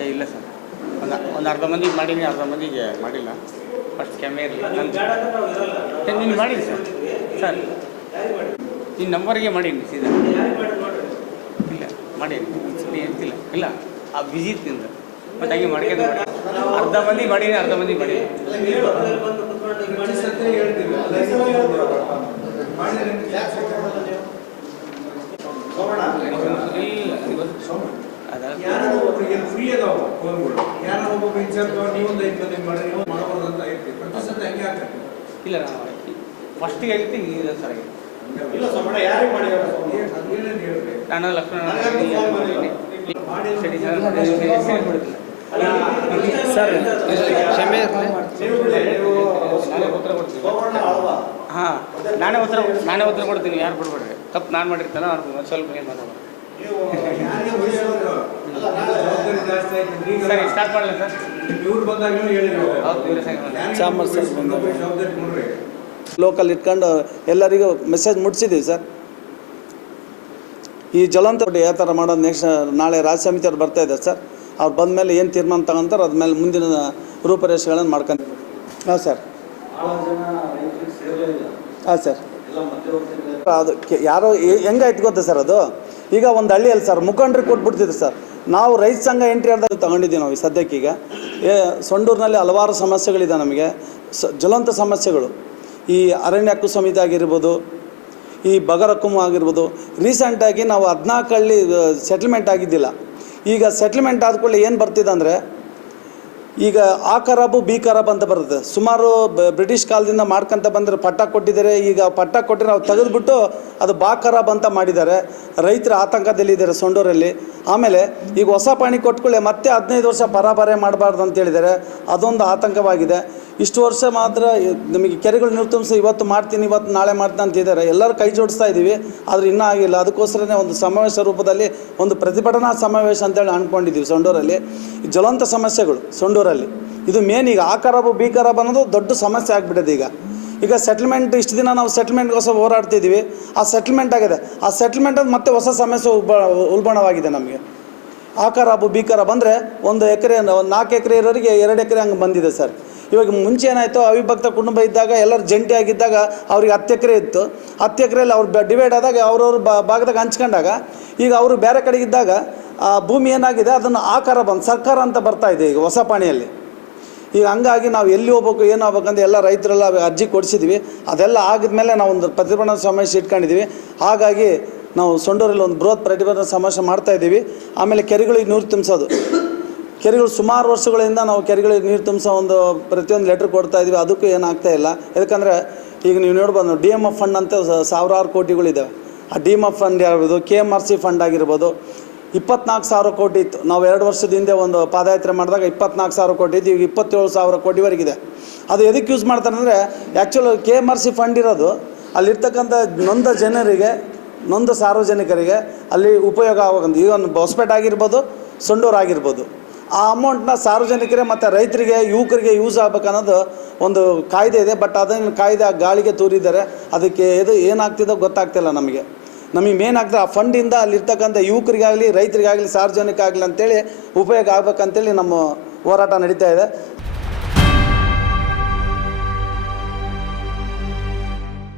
ಏ ಇಲ್ಲ ಸರ್. ಒಂದು ಒಂದು ಅರ್ಧ ಮಂದಿಗೆ ಮಾಡೀನಿ ಅರ್ಧ ಮಂದಿಗೆ ಮಾಡಿಲ್ಲ. ಫಸ್ಟ್ ಕೆಮ್ಮೆ ಇರಲಿಲ್ಲ ನಾನು ನೀನು ಮಾಡಿ ಸರ್? ಸರ್ ನಿನ್ನ ನಂಬರ್ಗೆ ಮಾಡೀನಿ ಸೀದಾ. ಇಲ್ಲ ಮಾಡೀನಿ ಇಲ್ಲ ಎಂತಿಲ್ಲ ಇಲ್ಲ ಆ ಬಿಜಿ ತಿಂದ ಮತ್ತು ಹಂಗೆ ಮಾಡ್ಕೊಂಡು ಮಾಡಿ ಅರ್ಧ ಮಂದಿ ಮಾಡೀನಿ ಅರ್ಧ ಮಂದಿ ಮಾಡಿ ಇಲ್ಲ ಇವತ್ತು ಅದ ಯಾರೋ ಒಬ್ಬರಿಗೆ ಫ್ರೀ ಅದಾವ ಫೋನ್ಗಳು ಯಾರೋ ಒಬ್ಬೊಬ್ಬ ಇನ್ಚಾರ್ಜ್ ನೀವು ಒಂದು ಐದು ಮಂದಿ ಮಾಡಿ ನೀವು ಮಾಡಬಹುದು ಅಂತ ಇರ್ತೀವಿ ಪ್ರತಿ ಸತ ಹಂಗೆ ಆಗ್ತದೆ ಇಲ್ಲ ಫಸ್ಟ್ ಫಸ್ಟಿಗೆ ಆಗಿತ್ತು ಈಗ ಸರ್ ಇಲ್ಲ ಸೋಮಣ್ಣ ಯಾರಿಗೆ ಮಾಡಿದಾರ ಅದೇನೇನು ಹೇಳ್ರಿ ನಾನು ಲಕ್ಷ್ಮಣ. ಸರ್ ಸರ್ ಕ್ಷಮೆ ನಾನೇ ಉತ್ತರ ಕೊಡ್ತೀನಿ ಸೋಮಣ್ಣ ಅಲ್ವಾ ಹಾಂ ನಾನೇ ಉತ್ತರ ನಾನೇ ಉತ್ತರ ಕೊಡ್ತೀನಿ ಯಾರು ಬಿಡ್ಬೇಡ್ರಿ ತಪ್ಪು ನಾನು ಮಾಡಿರ್ತಾನೆ ಅವ್ರು ಸ್ವಲ್ಪ ಏನು ಮಾತಾಡೋದು ನೀವು ಯಾರಿಗೆ ವಹಿಸೋದು ಅಲ್ಲ ನಾಳೆ ಜವಾಬ್ದಾರಿ ಜಾಸ್ತಿ ಆಯ್ತಂದ್ರೆ ಈಗ ಸರಿ ಸ್ಟಾರ್ಟ್ ಮಾಡಲ್ಲ ಸರ್ ಇವ್ರು ಬಂದಾಗಲೂ ಹೇಳಿದ್ರು ಹೌದು ಇವರೇ ಚಾಮರ್ ಸರ್ ಇನ್ನೊಬ್ರಿಗೆ ಜವಾಬ್ದಾರಿ ಕೊಡ್ರಿ. ಲೋಕಲ್ ಇಟ್ಕೊಂಡು ಎಲ್ಲರಿಗೂ ಮೆಸೇಜ್ ಮುಟ್ಸಿದ್ದೀವಿ ಸರ್ ಈ ಜ್ವಲಂತ ಯಾವ ಥರ ಮಾಡೋದು ನೆಕ್ಸ್ಟ್ ನಾಳೆ ರಾಜ್ಯ ಸಮಿತಿಯವ್ರು ಬರ್ತಾ ಇದ್ದಾರೆ ಸರ್ ಅವ್ರು ಬಂದ ಮೇಲೆ ಏನು ತೀರ್ಮಾನ ತಗೊಂತಾರೆ ಅದ್ಮೇಲೆ ಮುಂದಿನ ರೂಪರೇಷೆಗಳನ್ನು ಮಾಡ್ಕೊಂತೀವಿ ಹಾಂ ಸರ್ ಹಾಂ ಸರ್ ಅದು ಯಾರೋ ಹೆಂಗಾಯ್ತು ಗೊತ್ತಾ ಸರ್ ಅದು? ಈಗ ಒಂದು ಹಳ್ಳಿಯಲ್ಲಿ ಸರ್ ಮುಖಂಡ್ರಿಗೆ ಕೊಟ್ಬಿಡ್ತಿದ್ರು ಸರ್. ನಾವು ರೈತ ಸಂಘ ಎಂಟ್ರಿ ಆದಾಗ ತಗೊಂಡಿದ್ದೀವಿ ನಾವು ಸದ್ಯಕ್ಕೀಗ ಏ, ಸೊಂಡೂರಿನಲ್ಲಿ ಹಲವಾರು ಸಮಸ್ಯೆಗಳಿದೆ ನಮಗೆ. ಸ, ಜ್ವಲಂತ ಸಮಸ್ಯೆಗಳು. ಈ ಅರಣ್ಯ ಹಕ್ಕು ಸಮಿತಿ ಆಗಿರ್ಬೋದು, ಈ ಬಗರಕ್ಕುಮ್ ಆಗಿರ್ಬೋದು ರೀಸೆಂಟಾಗಿ ನಾವು ಹದಿನಾಲ್ಕು ಹಳ್ಳಿ ಸೆಟ್ಲ್ಮೆಂಟ್ ಆಗಿದ್ದಿಲ್ಲ. ಈಗ ಸೆಟ್ಲ್ಮೆಂಟ್ ಆದ ಕೂಡಲೇ ಏನು ಬರ್ತಿದೆ ಅಂದರೆ ಈಗ ಆ ಖರಾಬು ಬಿ ಖರಾಬ್ ಅಂತ ಬರುತ್ತೆ ಸುಮಾರು ಬ್ರಿಟಿಷ್ ಕಾಲದಿಂದ ಮಾಡ್ಕೊಂತ ಬಂದರೆ ಪಟ್ಟ ಕೊಟ್ಟಿದ್ದಾರೆ. ಈಗ ಪಟ್ಟ ಕೊಟ್ಟರೆ ನಾವು ತೆಗೆದುಬಿಟ್ಟು ಅದು ಬಾ ಖರಾಬ್ ಅಂತ ಮಾಡಿದ್ದಾರೆ. ರೈತರ ಆತಂಕದಲ್ಲಿದ್ದಾರೆ ಸೊಂಡೂರಲ್ಲಿ. ಆಮೇಲೆ ಈಗ ಹೊಸ ಪಾಣಿ ಕೊಟ್ಕೊಳ್ಳೆ ಮತ್ತೆ ಹದಿನೈದು ವರ್ಷ ಪರಾಬರೆ ಮಾಡಬಾರ್ದು ಅಂತ ಹೇಳಿದ್ದಾರೆ. ಅದೊಂದು ಆತಂಕವಾಗಿದೆ. ಇಷ್ಟು ವರ್ಷ ಮಾತ್ರ ನಿಮಗೆ ಕೆರೆಗಳು ನಿರ್ತುಂಬಿಸಿ ಇವತ್ತು ಮಾಡ್ತೀನಿ, ಇವತ್ತು ನಾಳೆ ಮಾಡ್ತೀನಿ ಅಂತಿದ್ದಾರೆ ಎಲ್ಲರೂ ಕೈ ಜೋಡಿಸ್ತಾ ಇದ್ದೀವಿ. ಆದರೆ ಇನ್ನೂ ಆಗಿಲ್ಲ. ಅದಕ್ಕೋಸ್ಕರನೇ ಒಂದು ಸಮಾವೇಶ ರೂಪದಲ್ಲಿ ಒಂದು ಪ್ರತಿಭಟನಾ ಸಮಾವೇಶ ಅಂತೇಳಿ ಅಂದ್ಕೊಂಡಿದ್ದೀವಿ ಸೊಂಡೂರಲ್ಲಿ. ಜ್ವಲಂತ ಸಮಸ್ಯೆಗಳು ಸೊಂಡೂರಲ್ಲಿ ಇದು ಮೇನ್ ಈಗ ಆ ಖರಾಬು ಬಿ ಖರಾಬ್ ಅನ್ನೋದು ದೊಡ್ಡ ಸಮಸ್ಯೆ ಆಗಿಬಿಟ್ಟಿದೆ ಈಗ. ಈಗ ಸೆಟ್ಲ್ಮೆಂಟ್ ಇಷ್ಟು ದಿನ ನಾವು ಸೆಟ್ಲ್ಮೆಂಟ್ಗೋಸ್ಕರ ಹೋರಾಡ್ತಿದ್ದೀವಿ ಆ ಸೆಟ್ಲ್ಮೆಂಟ್ ಆಗಿದೆ. ಆ ಸೆಟ್ಲ್ಮೆಂಟ್ ಅದು ಮತ್ತೆ ಹೊಸ ಸಮಸ್ಯೆ ಉಲ್ಬ ಉಲ್ಬಣವಾಗಿದೆ ನಮಗೆ. ಆ ಖರಾಬು ಬಿ ಖರಾಬ್ ಅಂದರೆ ಒಂದು ಎಕರೆ ಒಂದು ನಾಲ್ಕು ಎಕರೆ ಇರೋರಿಗೆ ಎರಡು ಎಕರೆ ಹಂಗೆ ಬಂದಿದೆ ಸರ್. ಇವಾಗ ಮುಂಚೆ ಏನಾಯಿತು, ಅವಿಭಕ್ತ ಕುಟುಂಬ ಇದ್ದಾಗ, ಎಲ್ಲರೂ ಜಂಟಿ ಆಗಿದ್ದಾಗ ಅವ್ರಿಗೆ ಹತ್ತು ಎಕರೆ ಇತ್ತು. ಹತ್ತು ಎಕರೆಯಲ್ಲಿ ಅವ್ರು ಡಿವೈಡ್ ಆದಾಗ ಅವ್ರವ್ರ ಭಾಗದಾಗ ಹಂಚ್ಕೊಂಡಾಗ ಈಗ ಅವರು ಬೇರೆ ಕಡೆಗೆ ಇದ್ದಾಗ ಆ ಭೂಮಿ ಏನಾಗಿದೆ? ಅದನ್ನು ಆಕಾರ ಬಂದು, ಸರ್ಕಾರ ಅಂತ ಬರ್ತಾ ಇದೆ ಈಗ ಹೊಸ ಪಾಣಿಯಲ್ಲಿ. ಈಗ ಹಂಗಾಗಿ ನಾವು ಎಲ್ಲಿ ಹೋಗ್ಬೇಕು, ಏನು ಆಗ್ಬೇಕಂದ್ರೆ ಎಲ್ಲ ರೈತರೆಲ್ಲ ಅರ್ಜಿ ಕೊಡಿಸಿದ್ವಿ. ಅದೆಲ್ಲ ಆಗಿದ್ಮೇಲೆ ನಾವು ಒಂದು ಪ್ರತಿಭಟನಾ ಸಮಾವೇಶ ಇಟ್ಕೊಂಡಿದ್ದೀವಿ ಹಾಗಾಗಿ ನಾವು ಸೊಂಡೂರಲ್ಲಿ ಒಂದು ಬೃಹತ್ ಪ್ರತಿಭಟನಾ ಸಮಾವೇಶ ಮಾಡ್ತಾ ಇದ್ದೀವಿ. ಆಮೇಲೆ ಕೆರೆಗಳಿಗೆ ನೀರು ತುಂಬಿಸೋದು. ಕೆರೆಗಳು ಸುಮಾರು ವರ್ಷಗಳಿಂದ ನಾವು ಕೆರೆಗಳಿಗೆ ನೀರು ತುಂಬಿಸೋ ಒಂದು ಪ್ರತಿಯೊಂದು ಲೆಟ್ರ್ ಕೊಡ್ತಾ ಇದ್ದೀವಿ. ಅದಕ್ಕೂ ಏನಾಗ್ತಾ ಇಲ್ಲ. ಯಾಕಂದರೆ ಈಗ ನೀವು ನೋಡ್ಬೋದು ಡಿ ಎಂ ಎಫ್ ಫಂಡ್ ಅಂತ ಸಾವಿರಾರು ಕೋಟಿಗಳಿದ್ದಾವೆ ಆ ಡಿ ಎಂ ಎಫ್ ಫಂಡ್ ಯಾವುದು? K M R C fund ಆಗಿರ್ಬೋದು. ಇಪ್ಪತ್ನಾಲ್ಕು ಸಾವಿರ ಕೋಟಿ ಇತ್ತು. ನಾವು ಎರಡು ವರ್ಷದ ಹಿಂದೆ ಒಂದು ಪಾದಯಾತ್ರೆ ಮಾಡಿದಾಗ ಇಪ್ಪತ್ನಾಲ್ಕು ಸಾವಿರ ಕೋಟಿ ಇತ್ತು ಈಗ ಇಪ್ಪತ್ತೇಳು ಸಾವಿರ ಕೋಟಿವರೆಗಿದೆ ಅದು ಎದಕ್ಕೆ ಯೂಸ್ ಮಾಡ್ತಾರೆ ಅಂದರೆ actual K M R C fund ಇರೋದು, ಅಲ್ಲಿರ್ತಕ್ಕಂಥ ನೊಂದ ಜನರಿಗೆ, ನೊಂದ ಸಾರ್ವಜನಿಕರಿಗೆ ಅಲ್ಲಿ ಉಪಯೋಗ ಆಗೋಕಂತ. ಈಗ ಒಂದು ಹೊಸಪೇಟೆ ಆಗಿರ್ಬೋದು, ಸೊಂಡೂರು ಆಗಿರ್ಬೋದು. ಆ ಅಮೌಂಟ್ನ ಸಾರ್ವಜನಿಕರೇ ಮತ್ತು ರೈತರಿಗೆ, ಯುವಕರಿಗೆ ಯೂಸ್ ಆಗ್ಬೇಕು ಅನ್ನೋದು ಒಂದು ಕಾಯ್ದೆ ಇದೆ. ಬಟ್ ಅದನ್ನು ಕಾಯ್ದೆ ಗಾಳಿಗೆ ತೂರಿದ್ದಾರೆ. ಅದಕ್ಕೆ ಇದು ಏನಾಗ್ತಿದೋ ಗೊತ್ತಾಗ್ತಿಲ್ಲ ನಮಗೆ. ನಮಗೆ ಮೇನ್ ಆಗ್ತದೆ ಆ ಫಂಡಿಂದ ಅಲ್ಲಿರ್ತಕ್ಕಂಥ ಯುವಕರಿಗಾಗಲಿ, ರೈತರಿಗಾಗಲಿ ಸಾರ್ವಜನಿಕ ಆಗಲಿ ಅಂತೇಳಿ ಉಪಯೋಗ ಆಗ್ಬೇಕಂತೇಳಿ ನಮ್ಮ ಹೋರಾಟ ನಡೀತಾ ಇದೆ.